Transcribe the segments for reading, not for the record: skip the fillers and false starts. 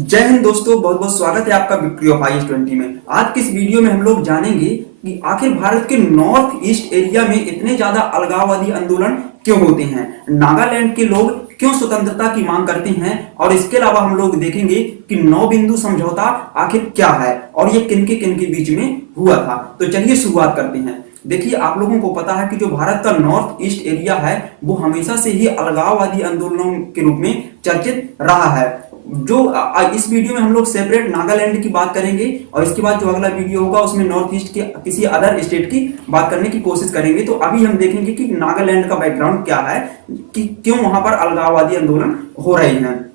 जय हिंद दोस्तों, बहुत बहुत स्वागत है आपका विक्ट्री ऑफ IS-20 में। आज के इस वीडियो में हम लोग जानेंगे कि आखिर भारत के नॉर्थ ईस्ट एरिया में इतने ज्यादा अलगाववादी आंदोलन क्यों होते हैं, नागालैंड के लोग क्यों स्वतंत्रता की मांग करते हैं, और इसके अलावा हम लोग देखेंगे कि 9 बिंदु समझौता आखिर क्या है और ये किन के बीच में हुआ था। तो चलिए शुरुआत करते हैं। देखिए, आप लोगों को पता है कि जो भारत का नॉर्थ ईस्ट एरिया है वो हमेशा से ही अलगाववादी आंदोलनों के रूप में चर्चित रहा है। जो इस वीडियो में हम लोग सेपरेट नागालैंड की बात करेंगे और इसके बाद जो अगला वीडियो होगा उसमें नॉर्थ ईस्ट के किसी अदर स्टेट की बात करने की कोशिश करेंगे। तो अभी हम देखेंगे कि नागालैंड का बैकग्राउंड क्या है, कि क्यों वहां पर अलगाववादी आंदोलन हो रहे हैं।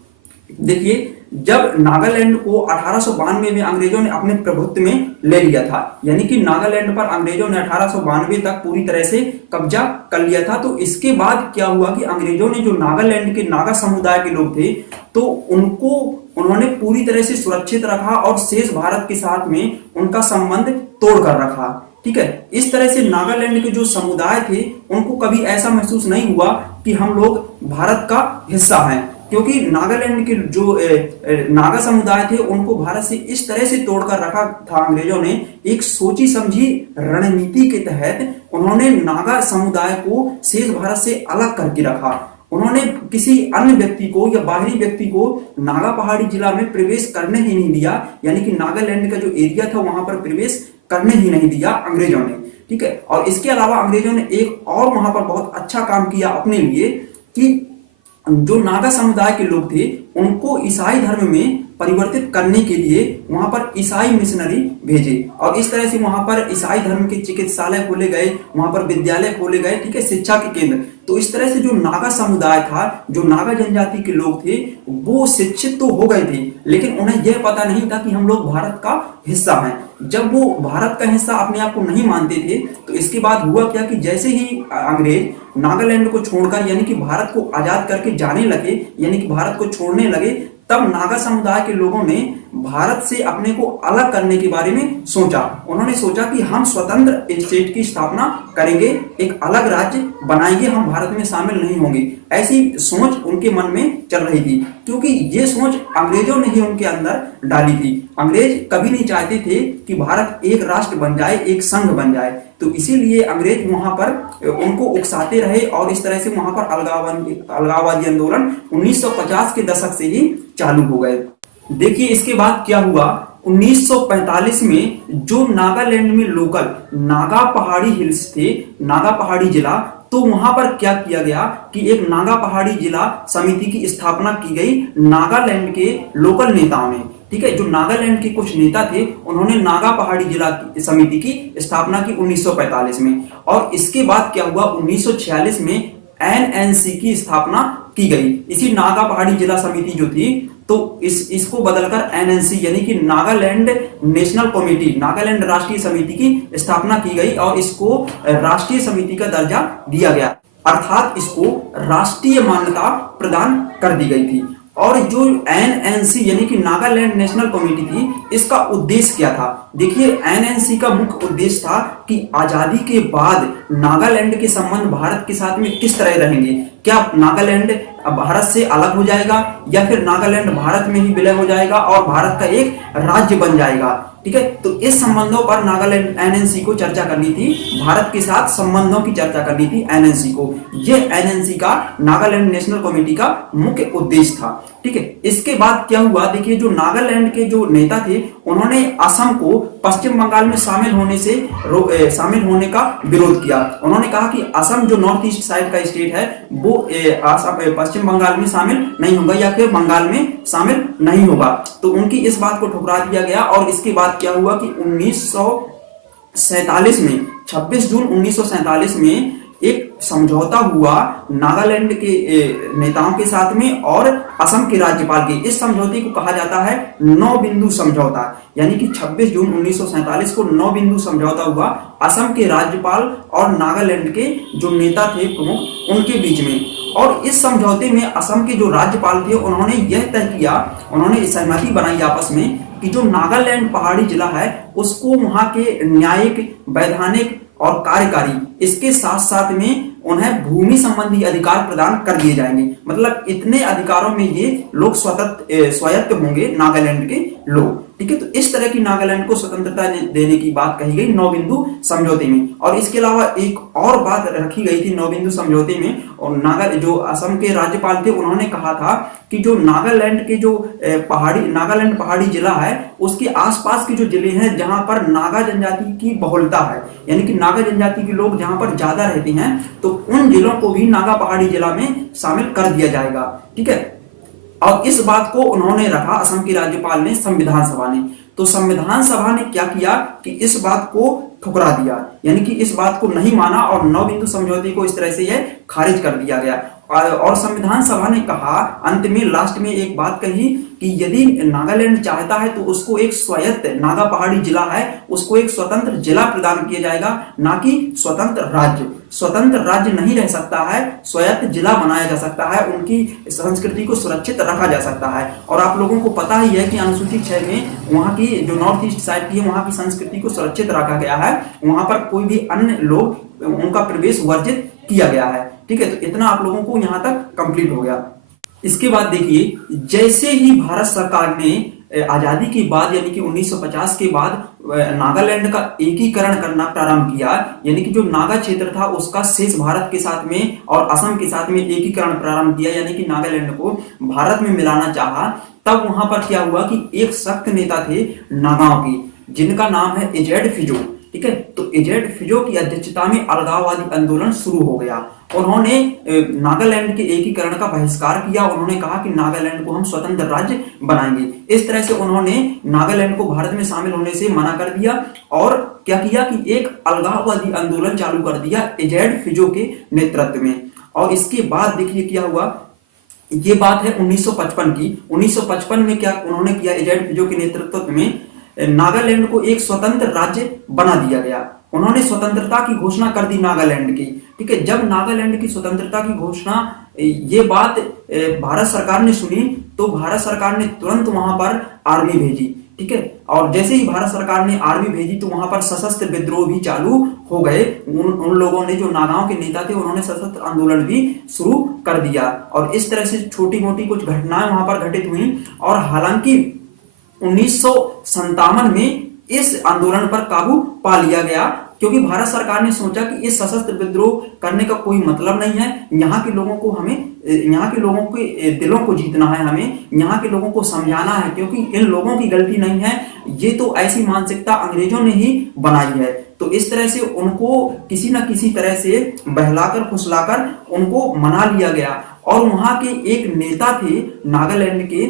देखिए, जब नागालैंड को 1892 में अंग्रेजों ने अपने प्रभुत्व में ले लिया था, यानी कि नागालैंड पर अंग्रेजों ने 1892 तक पूरी तरह से कब्जा कर लिया था। तो इसके बाद क्या हुआ कि अंग्रेजों ने जो नागालैंड के नागा समुदाय के लोग थे तो उन्होंने पूरी तरह से सुरक्षित रखा और शेष भारत के साथ में उनका संबंध तोड़कर रखा। ठीक है, इस तरह से नागालैंड के जो समुदाय थे उनको कभी ऐसा महसूस नहीं हुआ कि हम लोग भारत का हिस्सा हैं, क्योंकि नागालैंड के जो नागा समुदाय थे उनको भारत से इस तरह से तोड़कर रखा था अंग्रेजों ने। एक सोची समझी रणनीति के तहत उन्होंने नागा समुदाय को शेष भारत से अलग करके रखा। उन्होंने किसी अन्य व्यक्ति को या बाहरी व्यक्ति को नागा पहाड़ी जिला में प्रवेश करने ही नहीं दिया, यानी कि नागालैंड का जो एरिया था वहां पर प्रवेश करने ही नहीं दिया अंग्रेजों ने। ठीक है, और इसके अलावा अंग्रेजों ने एक और वहां पर बहुत अच्छा काम किया अपने लिए कि जो नागा समुदाय के लोग थे उनको ईसाई धर्म में परिवर्तित करने के लिए वहां पर ईसाई मिशनरी भेजे और इस तरह से वहां पर ईसाई धर्म के चिकित्सालय खोले गए, वहां पर विद्यालय खोले गए। ठीक है, शिक्षा के केंद्र। तो इस तरह से जो नागा समुदाय था, जो नागा जनजाति के लोग थे, वो शिक्षित तो हो गए थे, लेकिन उन्हें यह पता नहीं था कि हम लोग भारत का हिस्सा हैं। जब वो भारत का हिस्सा अपने आप को नहीं मानते थे तो इसके बाद हुआ क्या कि जैसे ही अंग्रेज नागालैंड को छोड़कर यानी कि भारत को आजाद करके जाने लगे, यानी कि भारत को छोड़ने लगे, तब नागा समुदाय के लोगों ने भारत से अपने को अलग करने के बारे में सोचा। उन्होंने सोचा कि हम स्वतंत्र स्टेट की स्थापना करेंगे, एक अलग राज्य बनाएंगे, हम भारत में शामिल नहीं होंगे। ऐसी सोच उनके मन में चल रही थी, क्योंकि ये सोच अंग्रेजों ने ही उनके अंदर डाली थी। अंग्रेज कभी नहीं चाहते थे कि भारत एक राष्ट्र बन जाए, एक संघ बन जाए। तो इसीलिए अंग्रेज वहां पर उनको उकसाते रहे और इस तरह से वहां पर अलगाववादी आंदोलन 1950 के दशक से ही चालू हो गए। देखिए, इसके बाद क्या हुआ, 1945 में जो नागालैंड में लोकल नागा पहाड़ी हिल्स थे, नागा पहाड़ी जिला, तो वहां पर क्या किया गया कि एक नागा पहाड़ी जिला समिति की स्थापना की गई नागालैंड के लोकल नेताओं ने। ठीक है, जो नागालैंड के कुछ नेता थे उन्होंने नागा पहाड़ी जिला समिति की स्थापना की 1945 में। और इसके बाद क्या हुआ, 1946 में NNC की स्थापना की गई। इसी नागा पहाड़ी जिला समिति जो थी तो इसको बदलकर NNC यानी कि नागालैंड नेशनल कमेटी, नागालैंड राष्ट्रीय समिति की स्थापना की गई और इसको राष्ट्रीय समिति का दर्जा दिया गया, अर्थात इसको राष्ट्रीय मान्यता प्रदान कर दी गई थी। और जो NNC यानी कि नागालैंड नेशनल कमेटी थी, इसका उद्देश्य क्या था? देखिए, NNC का मुख्य उद्देश्य था कि आजादी के बाद नागालैंड के संबंध भारत के साथ में किस तरह रहेंगे। क्या नागालैंड भारत से अलग हो जाएगा या फिर नागालैंड भारत में ही विलय हो जाएगा और भारत का एक राज्य बन जाएगा। ठीक है, तो इस संबंधों पर नागालैंड NNC को चर्चा करनी थी, भारत के साथ संबंधों की चर्चा करनी थी NNC को। यह NNC का, नागालैंड नेशनल कमेटी का मुख्य उद्देश्य था। ठीक है, इसके बाद क्या हुआ, देखिए, जो नागालैंड के जो नेता थे उन्होंने असम को पश्चिम बंगाल में शामिल होने का विरोध किया। उन्होंने कहा कि असम जो नॉर्थ ईस्ट साइड का स्टेट है वो पश्चिम बंगाल में शामिल नहीं होगा या फिर बंगाल में शामिल नहीं होगा। तो उनकी इस बात को ठुकरा दिया गया। और इसके बाद क्या हुआ कि 1947 में, 26 जून 1947 में एक समझौता हुआ नागालैंड के नेताओं के साथ में और असम के राज्यपाल के। इस समझौते को कहा जाता है 9 बिंदु समझौता, यानी कि 26 जून 1947 को 9 बिंदु समझौता हुआ असम के राज्यपाल और नागालैंड के जो नेता थे प्रमुख, उनके बीच में। और इस समझौते में असम के जो राज्यपाल थे उन्होंने यह तय किया, उन्होंने सहमति बनाई आपस में कि जो नागालैंड पहाड़ी जिला है उसको वहां के न्यायिक, वैधानिक और कार्यकारी, इसके साथ साथ में उन्हें भूमि संबंधी अधिकार प्रदान कर दिए जाएंगे। मतलब इतने अधिकारों में ये लोग स्वायत्त होंगे, नागालैंड के लोग। ठीक है, तो इस तरह की नागालैंड को स्वतंत्रता देने की बात कही गई 9 बिंदु समझौते में। और इसके अलावा एक और बात रखी गई थी 9 बिंदु समझौते में, और जो असम के राज्यपाल थे उन्होंने कहा था कि जो नागालैंड के जो नागालैंड पहाड़ी जिला है उसके आसपास के जो जिले हैं जहां पर नागा जनजाति की बहुलता है, यानी कि नागा जनजाति के लोग जहां पर ज्यादा रहते हैं, तो उन जिलों को भी नागा पहाड़ी जिला में शामिल कर दिया जाएगा। ठीक है, और इस बात को उन्होंने रखा असम के राज्यपाल ने संविधान सभा ने। तो संविधान सभा ने क्या किया कि इस बात को ठुकरा दिया, यानी कि इस बात को नहीं माना और 9 बिंदु समझौते को इस तरह से यह खारिज कर दिया गया। और संविधान सभा ने कहा, अंत में लास्ट में एक बात कही कि यदि नागालैंड चाहता है तो उसको एक स्वायत्त, नागा पहाड़ी जिला है, उसको एक स्वतंत्र जिला प्रदान किया जाएगा, ना कि स्वतंत्र राज्य। स्वतंत्र राज्य नहीं रह सकता है, स्वायत्त जिला बनाया जा सकता है, उनकी संस्कृति को सुरक्षित रखा जा सकता है। और आप लोगों को पता ही है कि अनुसूचित 6 में वहां की जो नॉर्थ ईस्ट साइड की है वहां की संस्कृति को सुरक्षित रखा गया है, वहां पर कोई भी अन्य लोग उनका प्रवेश वर्जित किया गया है। ठीक है, तो इतना आप लोगों को यहां तक कंप्लीट हो गया। इसके बाद देखिए, जैसे ही भारत सरकार ने आजादी के बाद यानी कि 1950 के बाद नागालैंड का एकीकरण करना प्रारंभ किया, यानी कि जो नागा क्षेत्र था उसका शेष भारत के साथ में और असम के साथ में एकीकरण प्रारंभ किया, यानी कि नागालैंड को भारत में मिलाना चाहा, तब वहां पर क्या हुआ कि एक सख्त नेता थे नागाओं के, जिनका नाम है एजेड फिजो। ठीक है, तो एजेड फिजो की अध्यक्षता में अलगाववादी आंदोलन शुरू हो गया। उन्होंने नागालैंड के एकीकरण का बहिष्कार किया। उन्होंने कहा कि नागालैंड को हम स्वतंत्र राज्य बनाएंगे। इस तरह से उन्होंने नागालैंड को भारत में शामिल होने से मना कर दिया और क्या किया कि एक अलगाववादी आंदोलन चालू कर दिया एजेड फिजो के नेतृत्व में। और इसके बाद देखिए क्या हुआ, ये बात है 1955 की। 1955 में क्या उन्होंने किया, एजेड फिजो के नेतृत्व में नागालैंड को एक स्वतंत्र राज्य बना दिया गया। उन्होंने स्वतंत्रता की घोषणा कर दी नागालैंड की। ठीक है, जब नागालैंड की स्वतंत्रता की घोषणा, ये बात भारत सरकार ने सुनी तो भारत सरकार ने तुरंत वहां पर आर्मी भेजी। ठीक है, और जैसे ही भारत सरकार ने आर्मी भेजी तो वहां पर सशस्त्र विद्रोह भी चालू हो गए। उन लोगों ने, जो नागाओं के नेता थे, उन्होंने सशस्त्र आंदोलन भी शुरू कर दिया। और इस तरह से छोटी मोटी कुछ घटनाएं वहां पर घटित हुई। और हालांकि 1957 में इस आंदोलन पर काबू पा लिया गया, क्योंकि भारत सरकार ने सोचा कि इस सशस्त्र विद्रोह करने का कोई मतलब नहीं है। यहाँ के लोगों के दिलों को जीतना है, हमें यहाँ के लोगों को समझाना है, क्योंकि इन लोगों की गलती नहीं है, ये तो ऐसी मानसिकता अंग्रेजों ने ही बनाई है। तो इस तरह से उनको किसी न किसी तरह से बहलाकर फुसलाकर उनको मना लिया गया। और वहां के एक नेता थे नागालैंड के,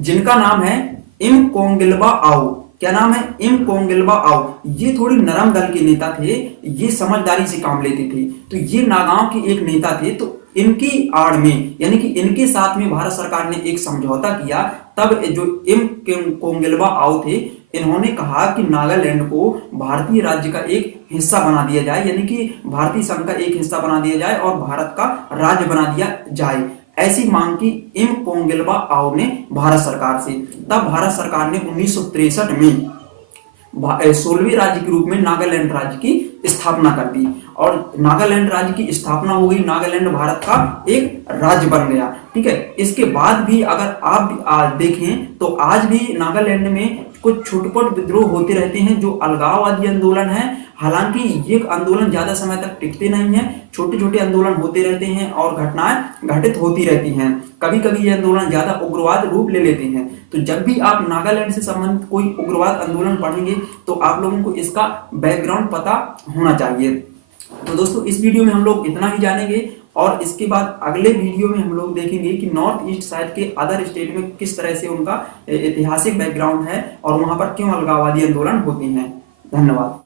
जिनका नाम है इमकोंगेल्बा आओ। क्या नाम है? इमकोंगेल्बा आओ। ये थोड़ी नरम दल के नेता थे, ये समझदारी से काम लेते थे। तो ये नागाओं के एक नेता थे। तो इनकी आड़ में, यानी कि इनके साथ में भारत सरकार ने एक समझौता किया। तब जो इमकोंगेल्बा आओ थे, इन्होंने कहा कि नागालैंड को भारतीय राज्य का एक हिस्सा बना दिया जाए, यानी कि भारतीय संघ का एक हिस्सा बना दिया जाए और भारत का राज्य बना दिया जाए। ऐसी मांग की इमकोंगेल्बा आओ ने भारत सरकार से। तब भारत सरकार ने 1963 में 16वें राज्य के रूप में नागालैंड राज्य की स्थापना कर दी और नागालैंड राज्य की स्थापना हो गई। नागालैंड भारत का एक राज्य बन गया। ठीक है, इसके बाद भी अगर आप देखें तो आज भी नागालैंड में कुछ छुटपुट विद्रोह होते रहते हैं, जो अलगाववादी आंदोलन है। हालांकि ये आंदोलन ज्यादा समय तक टिकते नहीं है, छोटे छोटे आंदोलन होते रहते हैं और घटनाएं घटित होती रहती हैं। कभी कभी ये आंदोलन ज्यादा उग्रवाद रूप ले लेते हैं। तो जब भी आप नागालैंड से संबंधित कोई उग्रवाद आंदोलन पढ़ेंगे तो आप लोगों को इसका बैकग्राउंड पता होना चाहिए। तो दोस्तों, इस वीडियो में हम लोग इतना ही जानेंगे और इसके बाद अगले वीडियो में हम लोग देखेंगे कि नॉर्थ ईस्ट साइड के अदर स्टेट में किस तरह से उनका ऐतिहासिक बैकग्राउंड है और वहां पर क्यों अलगाववादी आंदोलन होते हैं। धन्यवाद।